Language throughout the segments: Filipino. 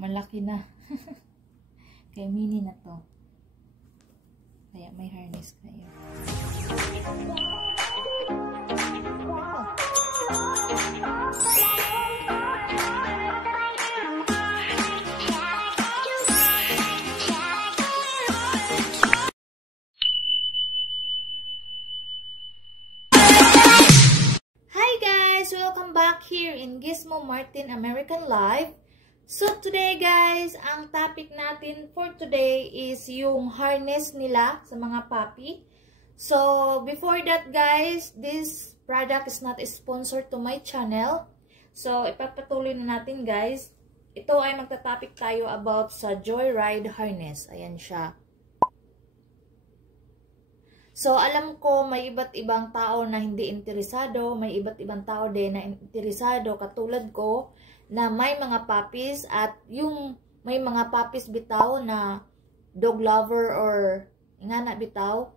Malaki na. Kaya mini na to. Kaya may harness kayo. Welcome back here in Gizmo Martin American Life. So today guys, ang topic natin for today is yung harness nila sa mga puppy. So before that guys, this product is not a sponsor to my channel. So ipapatuloy na natin guys. Ito ay magta-topic tayo about sa Joyride harness. Ayan siya. So, alam ko may iba't ibang tao na hindi interesado, may iba't ibang tao din na interesado katulad ko na may mga puppies at yung may mga puppies bitaw na dog lover or nga na bitaw,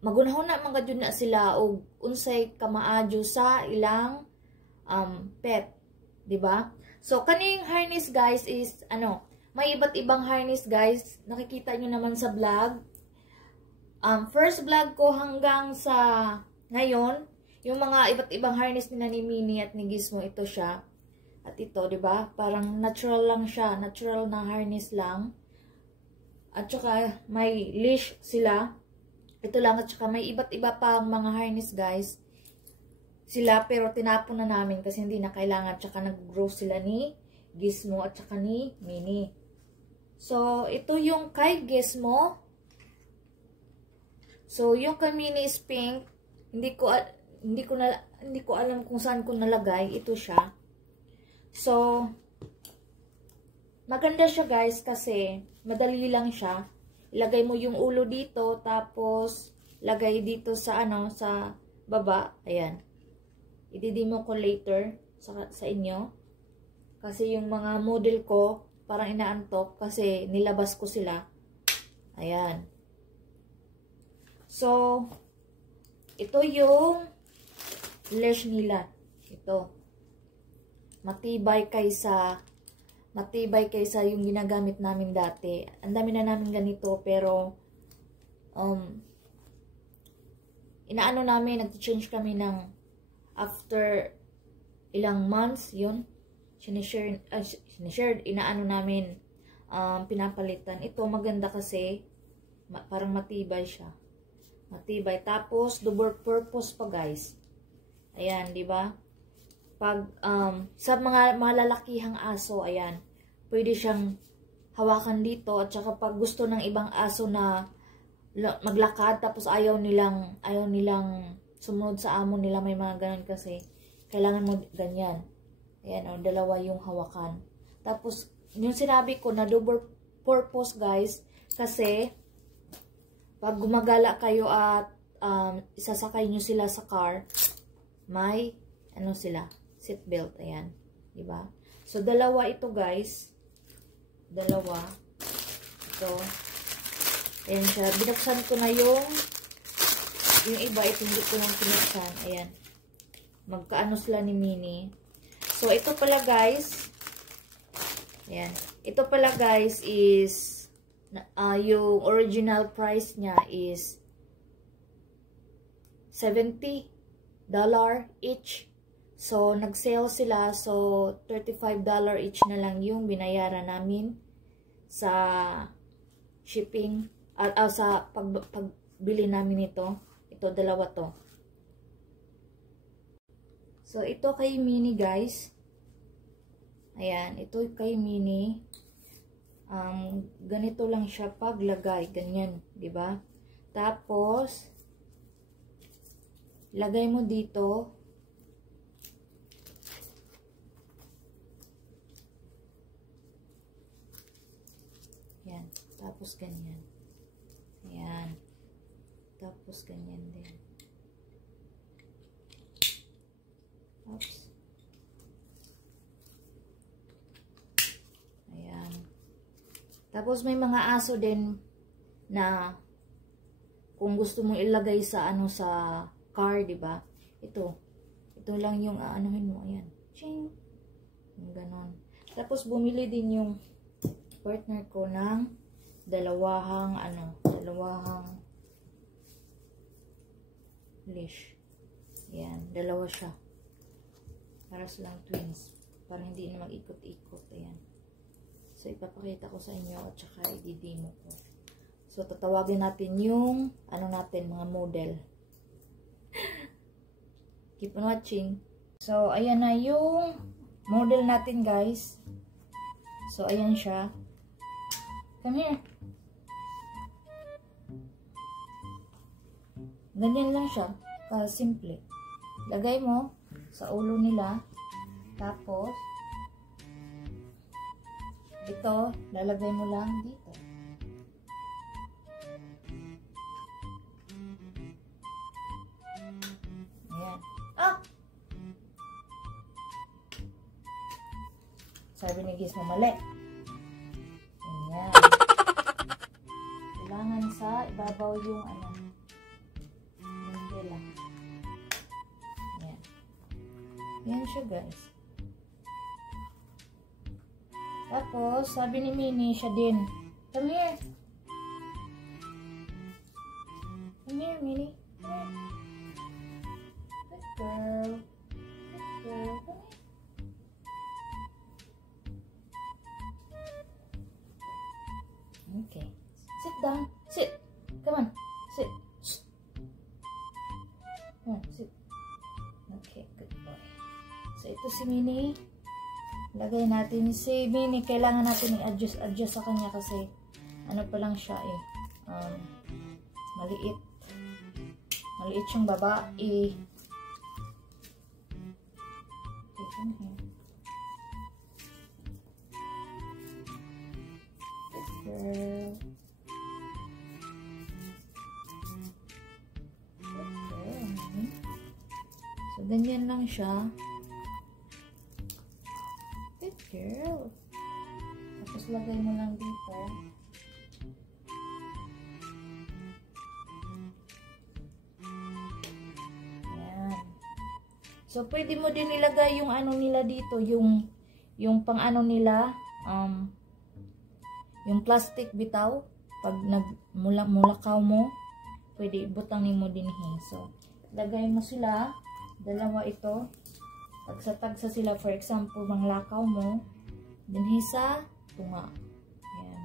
magunahon na mga jud na sila og unsay kamaadyo sa ilang pet, di ba? So, kaning harness guys is may iba't ibang harness guys, nakikita nyo naman sa vlog. First vlog ko hanggang sa ngayon, yung mga iba't ibang harness ni Minnie at ni Gizmo, ito siya. At ito, di ba? Parang natural lang siya. Natural na harness lang. At saka may leash sila. Ito lang. At saka may iba't iba pang mga harness guys. Sila pero tinapon na namin kasi hindi na kailangan. At saka nag-grow sila ni Gizmo at saka ni Minnie. So, ito yung kay Gizmo. So, yung kay Minnie is pink. Hindi ko alam kung saan ko nalagay. Ito siya. So, maganda siya guys kasi madali lang siya. Ilagay mo yung ulo dito tapos lagay dito sa sa baba. Ayan. I-demo ko later sa inyo. Kasi yung mga model ko parang inaantok kasi nilabas ko sila. Ayan. So, ito yung leash nila. Ito. Matibay kaysa yung ginagamit namin dati. Ang dami na namin ganito pero inaano namin, nag-change kami ng after ilang months, yun. Sinishare, inaano namin, pinapalitan. Ito maganda kasi parang matibay siya. Matibay. Tapos, double purpose pa, guys. Ayan, di ba? Pag, sa mga malalakihang aso, ayan, pwede siyang hawakan dito. At saka pag gusto ng ibang aso na maglakad, tapos ayaw nilang sumunod sa amo nila, may mga ganun kasi, kailangan mo ganyan. Ayan, dalawa yung hawakan. Tapos, yung sinabi ko na double purpose, guys, kasi, pag gumagala kayo at isasakay nyo sila sa car, may sila, seatbelt, ayan, di ba? So dalawa ito guys. Dalawa. Ito. Ayan siya. Binuksan ko na yung iba, ito hindi ko nang pinuksan. Ayan. Magkaano sila ni Minnie. So ito pala guys. Ayan. Ito pala guys is yung original price niya is $70 each. So, nag-sale sila. So, $35 each na lang yung binayaran namin sa shipping. Sa pagbili namin ito. Ito, dalawa to. So, ito kay Minnie guys. Ayan, ito kay Minnie. Ganito lang siya paglagay, ganyan, di ba? Tapos lagay mo dito. Yan, tapos ganyan. Ayan. Tapos ganyan din. Oops. Tapos may mga aso din na kung gusto mong ilagay sa sa car, 'di ba? Ito lang yung aanuhin mo, ayan. Ching. Yung ganon. Tapos bumili din yung partner ko ng dalawahang leash. Yan, dalawa siya. Para silang twins. Para hindi na mag-ikot-ikot. Ayan. So, ipapakita ko sa inyo at saka i-demo ko. So, tatawagin natin yung mga model. Keep on watching. So, ayan na yung model natin, guys. So, ayan siya. Come here. Ganyan lang siya. Simple. Lagay mo sa ulo nila. Tapos, ito, lalagay mo lang dito. Ayan. Ah! Sabi ni Gizmo, mali. Ayan. Kailangan sa ibabaw yung yung tela. Ayan. Ayan siya, guys. Tapos, sabi ni Minnie, siya din. Come here. Come here, Minnie. Come here. Good girl. Good girl. Come here. Okay. Sit down. Sit. Come on. Sit. Shh. Come on, sit. Okay, good boy. So, ito si Minnie. Lagay natin si Minnie. Kailangan natin i-adjust sa kanya kasi ano pa lang siya eh. Maliit. Maliit siyang babae. Okay, come here. Good girl. Good girl. So, ganyan lang siya. Good girl. Tapos lagay mo lang dito. Ayan. So, pwede mo din ilagay yung nila dito, yung pang nila, yung plastic bitaw. Pag mulakaw mo, pwede ibutang mo din. So, lagay mo sila. Dalawa ito. Tagsa-tagsa sila, for example, manglakaw mo, dinhi sa tunga. Ayan.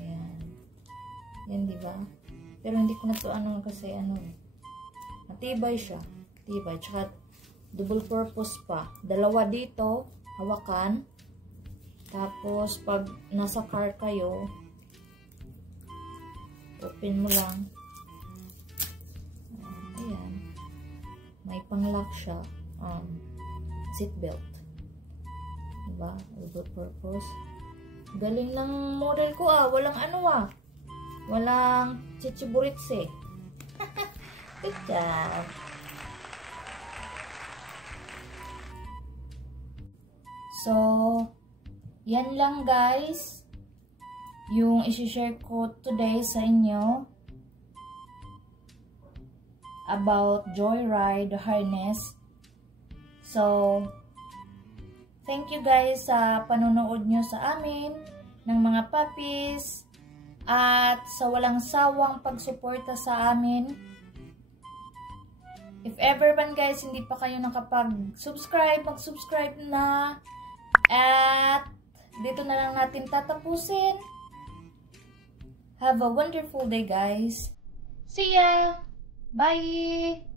Ayan. Yan, diba? Pero hindi ko na to kasi matibay siya. Matibay. Tsaka, double purpose pa. Dalawa dito, hawakan. Tapos, pag nasa car kayo, open mo lang. Ayan. May pang-lock siya. Seatbelt. Diba? Double purpose. Galing ng model ko Walang Walang chichiburitse. Good job. So, yan lang guys. Yung isi-share ko today sa inyo. About Joyride harness. So, thank you guys sa panonood nyo sa amin ng mga puppies at sa walang sawang pagsuporta sa amin. If ever man guys hindi pa kayo nakapag-subscribe, mag-subscribe na. At dito na lang natin tatapusin. Have a wonderful day guys. See ya! Bye!